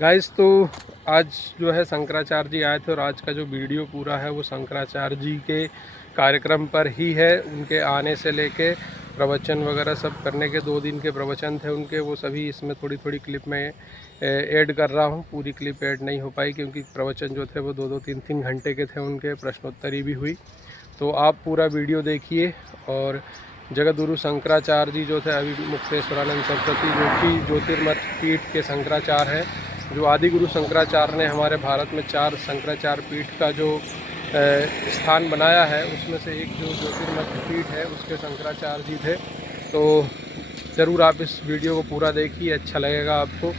Guys तो आज जो है शंकराचार्य जी आए थे और आज का जो वीडियो पूरा है वो शंकराचार्य जी के कार्यक्रम पर ही है। उनके आने से लेके प्रवचन वगैरह सब करने के 2 दिन के प्रवचन थे उनके, वो सभी इसमें थोड़ी थोड़ी क्लिप में ऐड कर रहा हूँ। पूरी क्लिप ऐड नहीं हो पाई क्योंकि प्रवचन जो थे वो 2-2 3-3 घंटे के थे, उनके प्रश्नोत्तरी भी हुई। तो आप पूरा वीडियो देखिए। और जगतगुरु शंकराचार्य जी जो थे अभी मुक्तेश्वरानंद सरस्वती जो कि ज्योतिर्मठ पीठ के शंकराचार्य हैं, जो आदि गुरु शंकराचार्य ने हमारे भारत में 4 शंकराचार्य पीठ का जो स्थान बनाया है, उसमें से एक जो ज्योतिर्मठ पीठ है उसके शंकराचार्य जी थे। तो ज़रूर आप इस वीडियो को पूरा देखिए, अच्छा लगेगा आपको।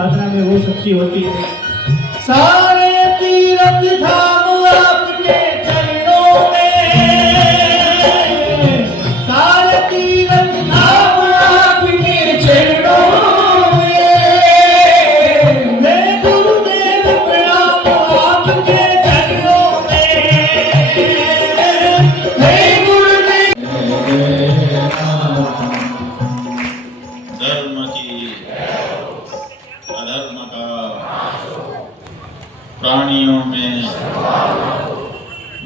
साधना में वो शक्ति होती है। सारे तीरथ धाम आपके चरणों में, सारे तीरथ धाम आपके चरणों में, हे गुरुदेव प्रणाम आपके चरणों में, हे गुरुदेव। धर्म की अधर्म का प्राणियों में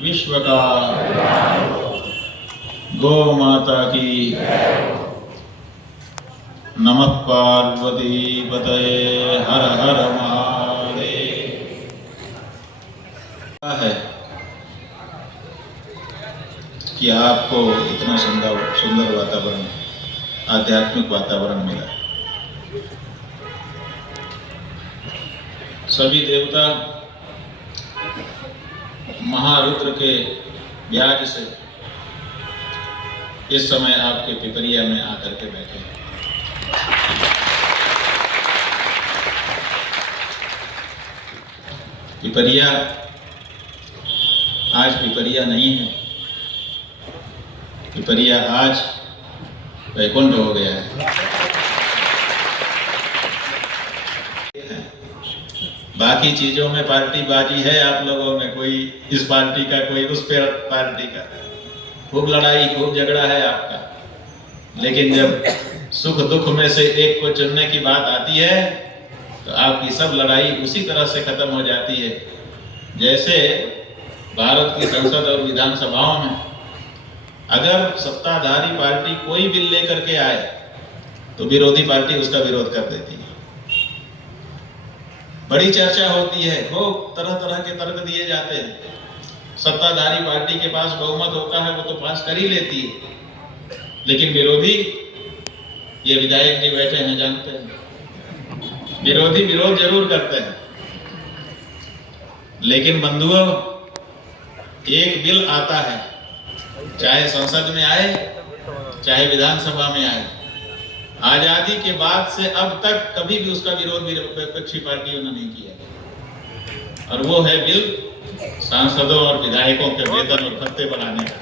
विश्व का गौ माता की नमः पार्वती पतये हर हर महादेव। है कि आपको इतना सुंदर वातावरण, आध्यात्मिक वातावरण मिला। सभी देवता महारुद्र के ब्याज से इस समय आपके पिपरिया में आकर के बैठे हैं। पिपरिया आज पिपरिया नहीं है, पिपरिया आज वैकुंठ हो गया है। बाकी चीजों में पार्टी बाजी है आप लोगों में, कोई इस पार्टी का, कोई उस पार्टी का, खूब लड़ाई खूब झगड़ा है आपका। लेकिन जब सुख दुख में से एक को चुनने की बात आती है तो आपकी सब लड़ाई उसी तरह से खत्म हो जाती है। जैसे भारत की संसद और विधानसभाओं में अगर सत्ताधारी पार्टी कोई बिल लेकर के आए तो विरोधी पार्टी उसका विरोध कर देती है। बड़ी चर्चा होती है, खूब तरह तरह के तर्क दिए जाते हैं। सत्ताधारी पार्टी के पास बहुमत होता है, वो तो पास कर ही लेती है, लेकिन विरोधी, ये विधायक जी बैठे हैं जानते हैं, विरोधी विरोध जरूर करते हैं। लेकिन बंधुओं, एक बिल आता है, चाहे संसद में आए चाहे विधानसभा में आए, आजादी के बाद से अब तक कभी भी उसका विरोध विपक्षी पार्टियों ने नहीं किया, और वो है बिल सांसदों और विधायकों के वेतन और भत्ते बढ़ाने का।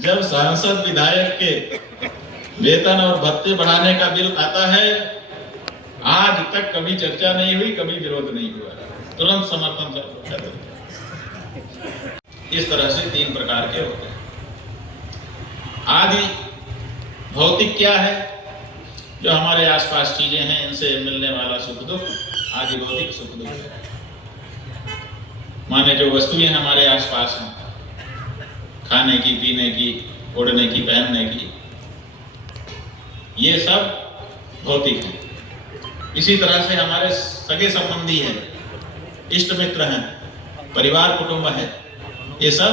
जब सांसद विधायक के वेतन और भत्ते बढ़ाने का बिल आता है, आज तक कभी चर्चा नहीं हुई, कभी विरोध नहीं हुआ, तुरंत समर्थन कर देते हैं। इस तरह से तीन प्रकार के होते हैं। आदि भौतिक क्या है, जो हमारे आसपास चीजें हैं, इनसे मिलने वाला सुख दुख, आदि भौतिक सुख दुख है। माने जो वस्तुएं हमारे आसपास हैं, खाने की, पीने की, ओढ़ने की, पहनने की, ये सब भौतिक है। इसी तरह से हमारे सगे संबंधी हैं, इष्ट मित्र हैं, परिवार कुटुंब है, ये सब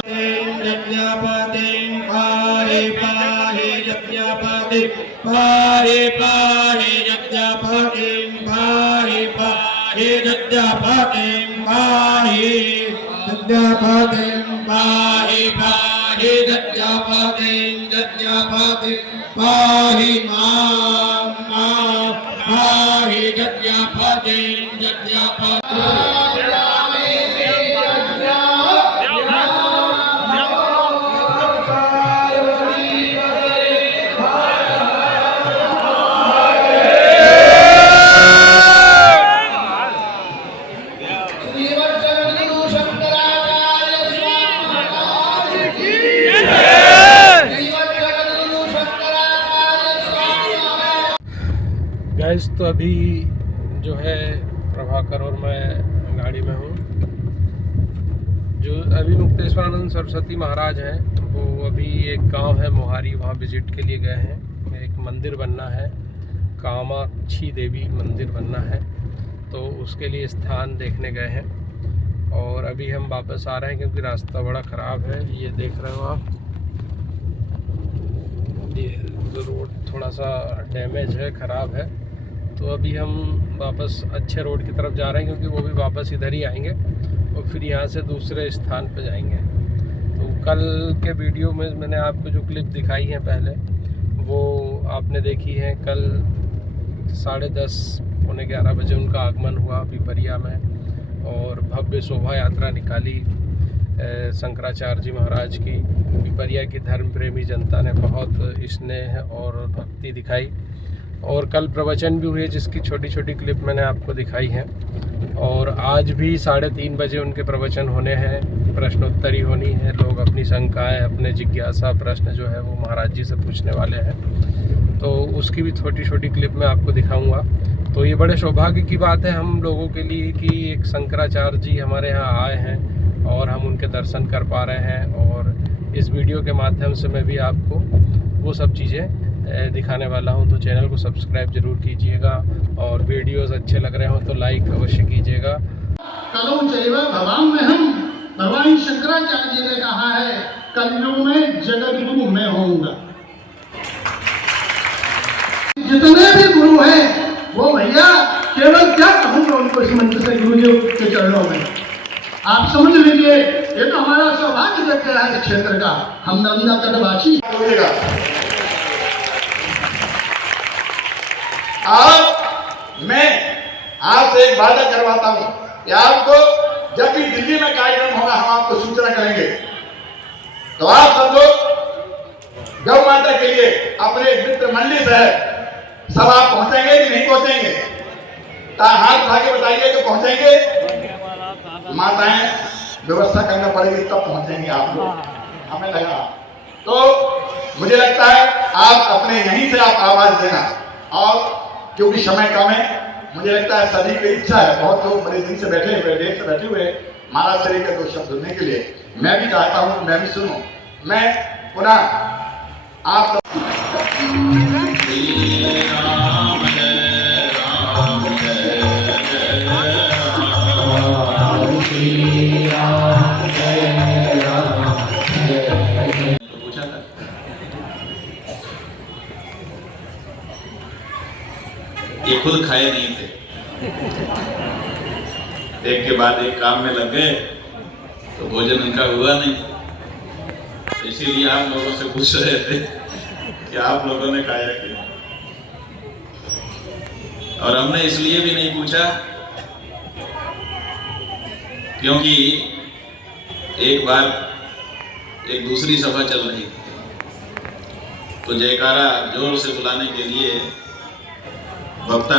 गाइस, तो अभी जो है प्रभाकर और मैं गाड़ी में हूँ। जो अभी मुक्तेश्वरानंद सरस्वती महाराज हैं, वो अभी एक गांव है मोहारी, वहाँ विजिट के लिए गए हैं। एक मंदिर बनना है, कामाक्षी देवी मंदिर बनना है, तो उसके लिए स्थान देखने गए हैं। और अभी हम वापस आ रहे हैं क्योंकि रास्ता बड़ा ख़राब है। ये देख रहे हो आप, ये रोड थोड़ा सा डैमेज है, ख़राब है। तो अभी हम वापस अच्छे रोड की तरफ जा रहे हैं, क्योंकि वो भी वापस इधर ही आएंगे और फिर यहाँ से दूसरे स्थान पर जाएंगे। तो कल के वीडियो में मैंने आपको जो क्लिप दिखाई है पहले, वो आपने देखी हैं। कल 10:30 पौने 11 बजे उनका आगमन हुआ पिपरिया में और भव्य शोभा यात्रा निकाली शंकराचार्य जी महाराज की। पिपरिया की धर्म प्रेमी जनता ने बहुत स्नेह और भक्ति दिखाई और कल प्रवचन भी हुए जिसकी छोटी छोटी क्लिप मैंने आपको दिखाई हैं। और आज भी 3:30 बजे उनके प्रवचन होने हैं, प्रश्नोत्तरी होनी है। लोग अपनी शंकाएं, अपने जिज्ञासा प्रश्न जो है वो महाराज जी से पूछने वाले हैं, तो उसकी भी छोटी छोटी क्लिप मैं आपको दिखाऊंगा। तो ये बड़े सौभाग्य की बात है हम लोगों के लिए कि एक शंकराचार्य जी हमारे यहाँ आए हैं और हम उनके दर्शन कर पा रहे हैं। और इस वीडियो के माध्यम से मैं भी आपको वो सब चीज़ें दिखाने वाला हूं। तो चैनल को सब्सक्राइब जरूर कीजिएगा और वीडियोस अच्छे लग रहे हो तो लाइक अवश्य कीजिएगा। कलौ चैव भवाम में हम, भगवान शंकराचार्य जी ने कहा है कलयुग में जगत गुरु मैं होऊंगा। जितने भी गुरु हैं वो भैया केवल क्या कहूंगा उनको इस मंच से गुरु जी के चरणों में आप समझ लीजिए। ये तो हमारा सौभाग्य देख रहा है इस क्षेत्र का, हम नर्मदा तटवासी। अब मैं आपसे एक वादा करवाता हूं कि आपको जब भी दिल्ली में कार्यक्रम होगा हम आपको सूचना करेंगे, तो आप सब लोग गौ माता के लिए अपने मित्र मंडली से सब आप पहुंचेंगे कि नहीं पहुंचेंगे? हाथ उठा के बताइए तो पहुंचेंगे। माताएं व्यवस्था करना पड़ेगी तब पहुंचेंगे आप लोग, हमें लगा। तो मुझे लगता है आप अपने यहीं से आप आवाज देना, और क्योंकि समय कम है, मुझे लगता है सभी की इच्छा है, बहुत लोग बड़े दिन से बैठे हुए, देर से बैठे हुए महाराज शरीर के 2 शब्द सुनने के लिए। मैं भी चाहता हूं मैं भी सुनूं। मैं पुनः आप ये खुद खाए नहीं थे, एक के बाद एक काम में लग गए तो भोजन इनका हुआ नहीं। तो इसीलिए आप लोगों से पूछ रहे थे कि आप लोगों ने खाया क्या। और हमने इसलिए भी नहीं पूछा क्योंकि एक बार एक दूसरी सभा चल रही थी, तो जयकारा जोर से बुलाने के लिए वक्ता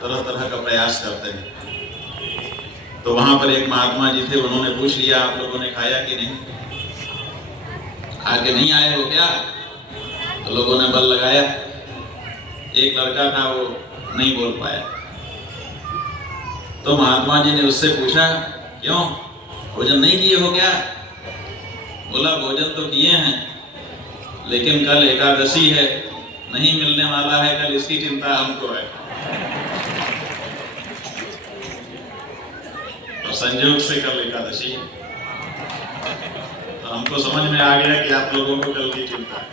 तरह तरह का प्रयास करते हैं। तो वहां पर एक महात्मा जी थे, उन्होंने पूछ लिया आप लोगों ने खाया कि नहीं, खा के नहीं आए हो क्या? तो लोगों ने बल लगाया। एक लड़का था वो नहीं बोल पाया, तो महात्मा जी ने उससे पूछा क्यों भोजन नहीं किए हो क्या? बोला भोजन तो किए हैं, लेकिन कल एकादशी है, नहीं मिलने वाला है कल, इसकी चिंता हमको है। और संयोग से कल एकादशी है, तो हमको समझ में आ गया कि आप लोगों को कल की चिंता है,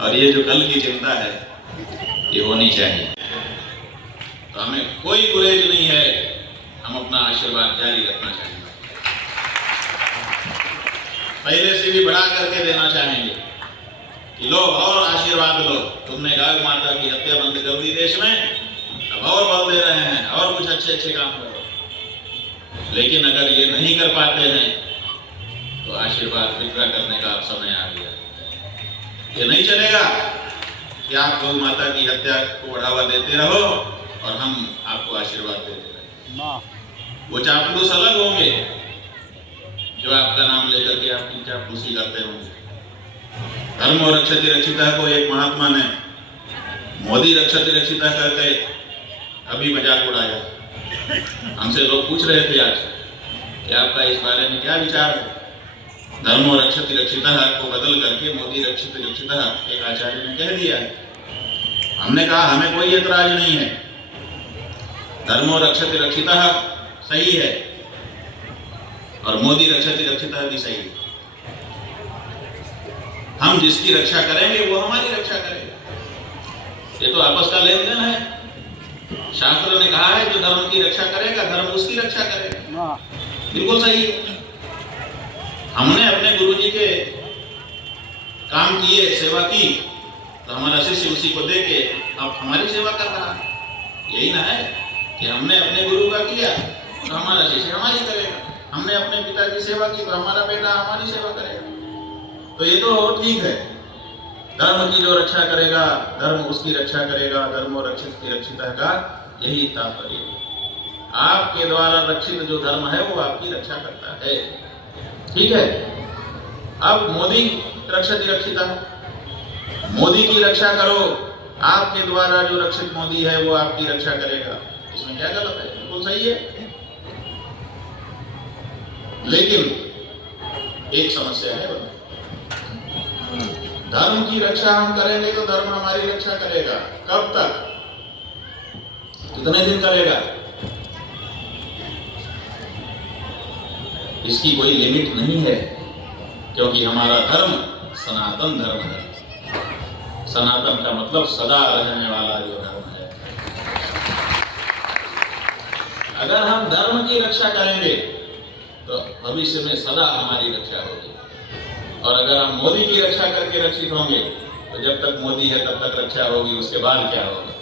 और ये जो कल की चिंता है ये होनी चाहिए। तो हमें कोई गुरेज नहीं है, हम अपना आशीर्वाद जारी रखना चाहिए, पहले से भी बढ़ा करके देना चाहेंगे कि लो और आशीर्वाद लो, तुमने गौ माता की हत्या बंद कर दी देश में, अब और बल दे रहे हैं और कुछ अच्छे अच्छे काम करो। लेकिन अगर ये नहीं कर पाते हैं तो आशीर्वाद वितरा करने का अब समय आ गया। ये नहीं चलेगा कि आप गौ माता की हत्या को बढ़ावा देते रहो और हम आपको आशीर्वाद देते रहे। वो चापलूस अलग होंगे जो आपका नाम लेकर के आपकी चापलूसी करते होंगे। धर्म और रक्षति रक्षिता को एक महात्मा ने मोदी रक्षति रक्षिता करके अभी मजाक उड़ाया। हमसे लोग पूछ रहे थे आज कि आपका इस बारे में क्या विचार है? धर्म और रक्षति रक्षिता को बदल करके मोदी रक्षति रक्षिता एक आचार्य ने कह दिया है। हमने कहा हमें कोई एतराज नहीं है, धर्म और रक्षति रक्षिता सही है और मोदी रक्षति रक्षिता भी सही है। हम जिसकी रक्षा करेंगे वो हमारी रक्षा करेगा। ये तो आपस का लेन देन है। शास्त्र ने कहा है जो धर्म की रक्षा करेगा धर्म उसकी रक्षा करेगा। बिल्कुल सही है। हमने अपने गुरु जी के काम किए, सेवा की, तो हमारा शिष्य उसी को दे के अब हमारी सेवा कर रहा है। यही ना है कि हमने अपने गुरु का किया तो हमारा शिष्य हमारी करेगा, हमने अपने पिता की सेवा की तो हमारा बेटा हमारी सेवा करेगा। तो ये तो ठीक है, धर्म की जो रक्षा करेगा धर्म उसकी रक्षा करेगा, धर्म रक्षित की रक्षिता का यही तात्पर्य। आपके द्वारा रक्षित जो धर्म है वो आपकी रक्षा करता है, ठीक है। अब मोदी रक्षित रक्षिता, मोदी की रक्षा करो, आपके द्वारा जो रक्षित मोदी है वो आपकी रक्षा करेगा, इसमें क्या गलत है? बिल्कुल सही है। लेकिन एक समस्या है, धर्म की रक्षा हम करेंगे तो धर्म हमारी रक्षा करेगा। कब तक, कितने दिन करेगा? इसकी कोई लिमिट नहीं है, क्योंकि हमारा धर्म सनातन धर्म है। सनातन का मतलब सदा रहने वाला जो धर्म है। अगर हम धर्म की रक्षा करेंगे तो भविष्य में सदा हमारी रक्षा होगी, और अगर हम मोदी की रक्षा करके रक्षित होंगे तो जब तक मोदी है तब तक रक्षा होगी, उसके बाद क्या होगा?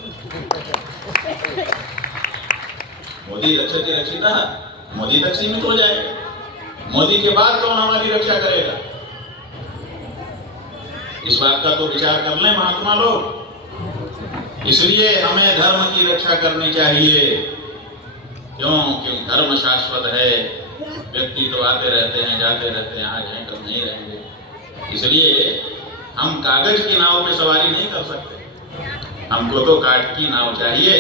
मोदी रक्षित रक्षिता, मोदी तक सीमित हो जाएगा। मोदी के बाद कौन हमारी रक्षा करेगा? इस बात का तो विचार कर लें महात्मा लोग। इसलिए हमें धर्म की रक्षा करनी चाहिए, क्योंकि धर्म शाश्वत है। व्यक्ति तो आते रहते हैं जाते रहते हैं, आज हैं कल नहीं रहेंगे। इसलिए हम कागज की नाव पे सवारी नहीं कर सकते, हमको तो काठ की नाव चाहिए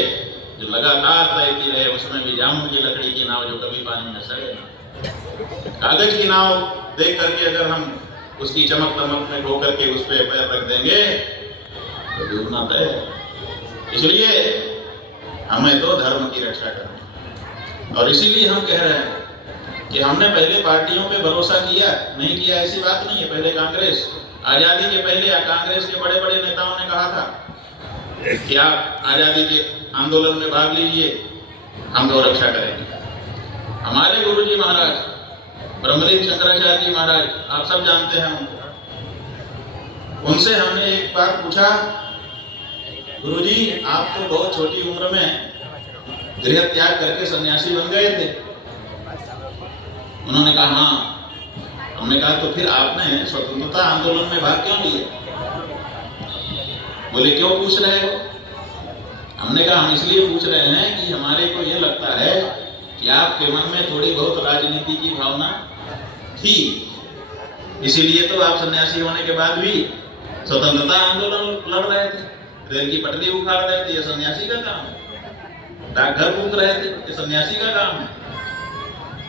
जो लगातार तैरती रहे, उसमें भी जामुन की लकड़ी की नाव जो कभी पानी में सड़े ना। कागज की नाव देख करके अगर हम उसकी चमक दमक में ढो करके उस पर पैर रख देंगे तो डूबना तय है। इसलिए हमें तो धर्म की रक्षा करनी, और इसीलिए हम कह रहे हैं कि हमने पहले पार्टियों पे भरोसा किया नहीं किया, ऐसी बात नहीं है। पहले कांग्रेस, आजादी के पहले कांग्रेस के बड़े बड़े नेताओं ने कहा था कि आप आजादी के आंदोलन में भाग लीजिए, हम गौ रक्षा करेंगे। हमारे गुरुजी महाराज ब्रह्मदेव शंकराचार्य जी महाराज, आप सब जानते हैं उनको, उनसे हमने एक बार पूछा, गुरुजी आप तो बहुत छोटी उम्र में गृह त्याग करके सन्यासी बन गए थे। उन्होंने कहा हाँ। हमने कहा तो फिर आपने स्वतंत्रता आंदोलन में भाग क्यों लिया? बोले क्यों पूछ रहे हो? हमने कहा हम इसलिए पूछ रहे हैं कि हमारे को ये लगता है कि आपके मन में थोड़ी बहुत राजनीति की भावना थी, इसीलिए तो आप सन्यासी होने के बाद भी स्वतंत्रता आंदोलन लड़ रहे थे, रेल की पटरी उखाड़ रहे थे, ये सन्यासी का काम है। डाकघर फूंक रहे थे, ये सन्यासी का काम है।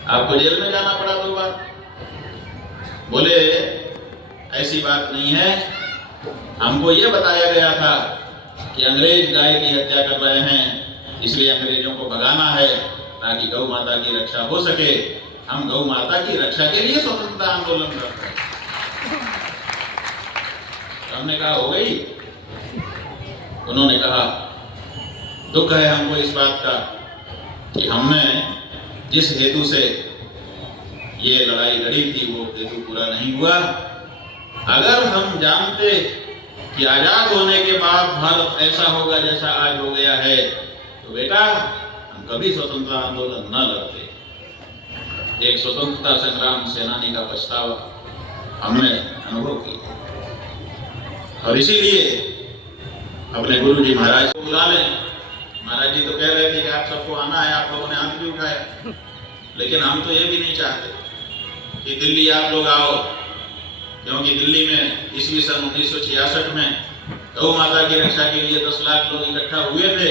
आपको जेल में जाना पड़ा 2 बार। बोले ऐसी बात नहीं है, हमको ये बताया गया था कि अंग्रेज गाय की हत्या कर रहे हैं, इसलिए अंग्रेजों को भगाना है ताकि गौ माता की रक्षा हो सके। हम गौ माता की रक्षा के लिए स्वतंत्रता आंदोलन करते हैं। हमने कहा हो गई। उन्होंने कहा दुख है हमको इस बात का कि हमने जिस हेतु से ये लड़ाई लड़ी थी वो हेतु पूरा नहीं हुआ। अगर हम जानते कि आजाद होने के बाद भारत ऐसा होगा जैसा आज हो गया है तो बेटा हम कभी स्वतंत्रता आंदोलन न लड़ते। एक स्वतंत्रता संग्राम सेनानी का पछतावा हमने अनुभव किया, और इसीलिए अपने गुरु जी महाराज को बुला लें। महाराज जी तो कह रहे थे कि आप सबको आना है, आप लोगों ने हाथ भी उठाया, लेकिन हम तो ये भी नहीं चाहते कि दिल्ली आप लोग आओ, क्योंकि दिल्ली में ईस्वी सन 1966 में गौ माता की रक्षा के लिए 10 लाख लोग इकट्ठा हुए थे।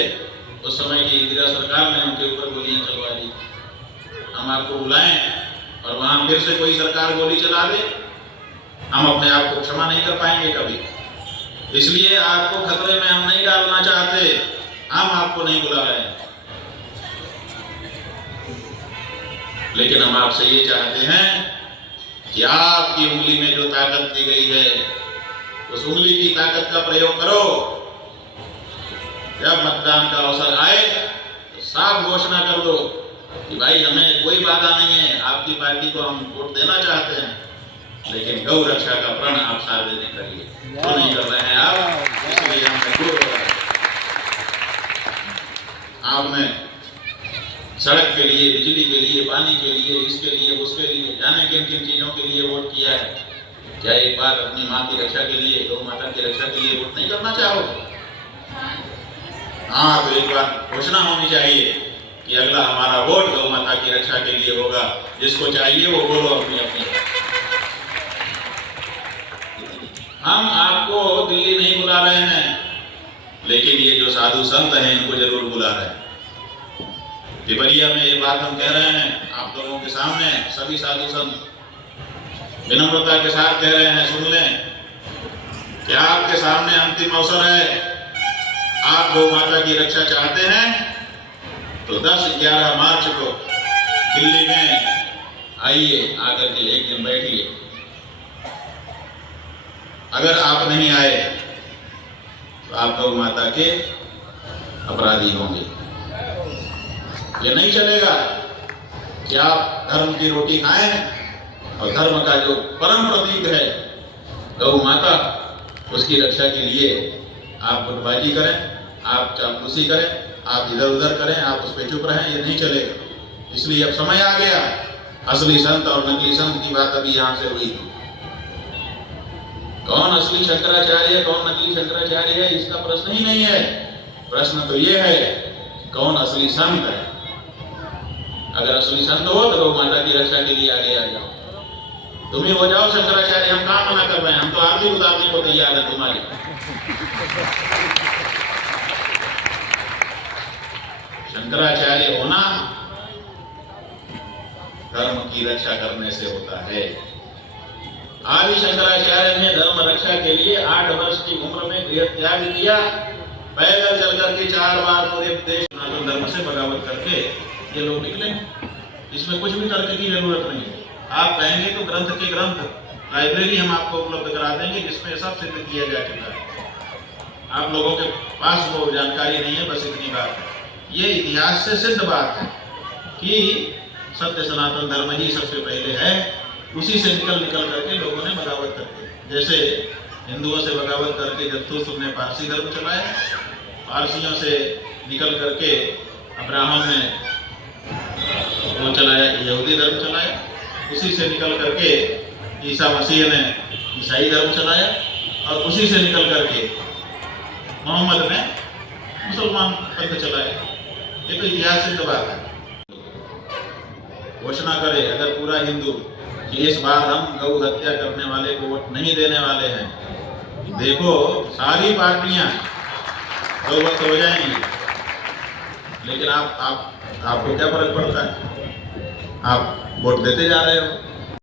उस समय की इंदिरा सरकार ने उनके ऊपर गोलियां चलवा दी। हम आपको बुलाएं और वहां फिर से कोई सरकार गोली चला दे, हम अपने आप को क्षमा नहीं कर पाएंगे कभी। इसलिए आपको खतरे में हम नहीं डालना चाहते, हम आपको नहीं बुला रहे हैं, लेकिन हम आपसे ये चाहते हैं कि आपकी उंगली में जो ताकत दी गई है उस उंगली की ताकत का प्रयोग करो। जब मतदान का अवसर आए तो साफ घोषणा कर दो कि भाई हमें कोई बाधा नहीं है, आपकी पार्टी को हम वोट देना चाहते हैं, लेकिन गौ रक्षा का प्रण आप सार्वजनिक करिए, तो नहीं कर रहे हैं आप, इसलिए हम मजबूर हो रहे हैं। आपने सड़क के लिए, बिजली के लिए, पानी के लिए, इसके लिए, उसके लिए, जाने किन किन चीजों के लिए वोट किया है। क्या एक बार अपनी माँ की रक्षा के लिए, गौ माता की रक्षा के लिए वोट नहीं करना चाहोगे? हाँ, तो एक बार घोषणा होनी चाहिए कि अगला हमारा वोट गौ माता की रक्षा के लिए होगा। जिसको चाहिए वो बोलो अपनी अपनी। हम आपको दिल्ली नहीं बुला रहे हैं, लेकिन ये जो साधु संत हैं इनको जरूर बुला रहे हैं। पिपरिया में ये बात हम कह रहे हैं आप लोगों के सामने, सभी साधु संत विनम्रता के साथ कह रहे हैं, सुन लें। क्या आपके सामने अंतिम अवसर है? आप गौ माता की रक्षा चाहते हैं तो 10-11 मार्च को दिल्ली में आइए, आकर के एक दिन बैठिए। अगर आप नहीं आए तो आप गौ माता के अपराधी होंगे। ये नहीं चलेगा कि आप धर्म की रोटी खाएं और धर्म का जो परम प्रतीक है गौ माता, उसकी रक्षा के लिए आप गुटबाजी करें, आप चापलूसी करें, आप इधर उधर करें, आप उस पर चुप रहें। ये नहीं चलेगा। इसलिए अब समय आ गया। असली संत और नकली संत की बात अभी यहाँ से हुई थी। कौन असली शंकराचार्य है, कौन नकली शंकराचार्य है, इसका प्रश्न ही नहीं है। प्रश्न तो ये है कौन असली संत है। अगर असली संत हो तो गौ माता की रक्षा के लिए आगे आ जाओ, तुम ही हो जाओ शंकराचार्य। हम कहाँ मना कर रहे हैं, हम तो आरती उतारने को तैयार है तुम्हारी। शंकराचार्य होना धर्म की रक्षा करने से होता है। आदि शंकराचार्य ने धर्म रक्षा के लिए 8 वर्ष की उम्र में गृह त्याग किया। पैदल चल करके 4 बार पूरे देश सनातन धर्म से बगावत करके ये लोग निकले। इसमें कुछ भी तर्क की जरूरत नहीं है। आप कहेंगे तो ग्रंथ के ग्रंथ लाइब्रेरी हम आपको उपलब्ध करा देंगे जिसमें सब सिद्ध किया जा चुका है। आप लोगों के पास वो जानकारी नहीं है, बस इतनी बात है। ये इतिहास से सिद्ध बात है कि सत्य सनातन धर्म ही सबसे पहले है। उसी से निकल करके लोगों ने बगावत करके, जैसे हिंदुओं से बगावत करके जत्थुस ने पारसी धर्म चलाया, पारसियों से निकल करके अब्राहम ने वो चलाया, यहूदी धर्म चलाया। उसी से निकल करके ईसा मसीह ने ईसाई धर्म चलाया, और उसी से निकल करके मोहम्मद ने मुसलमान पंथ चलाया। ये तो इतिहास सिद्ध बात है। घोषणा करे अगर पूरा हिंदू कि इस बार हम गौ हत्या करने वाले को वोट नहीं देने वाले हैं। देखो सारी पार्टियां गौवत हो जाएंगी, लेकिन आपको क्या फर्क पड़ता है? आप वोट देते जा रहे हो।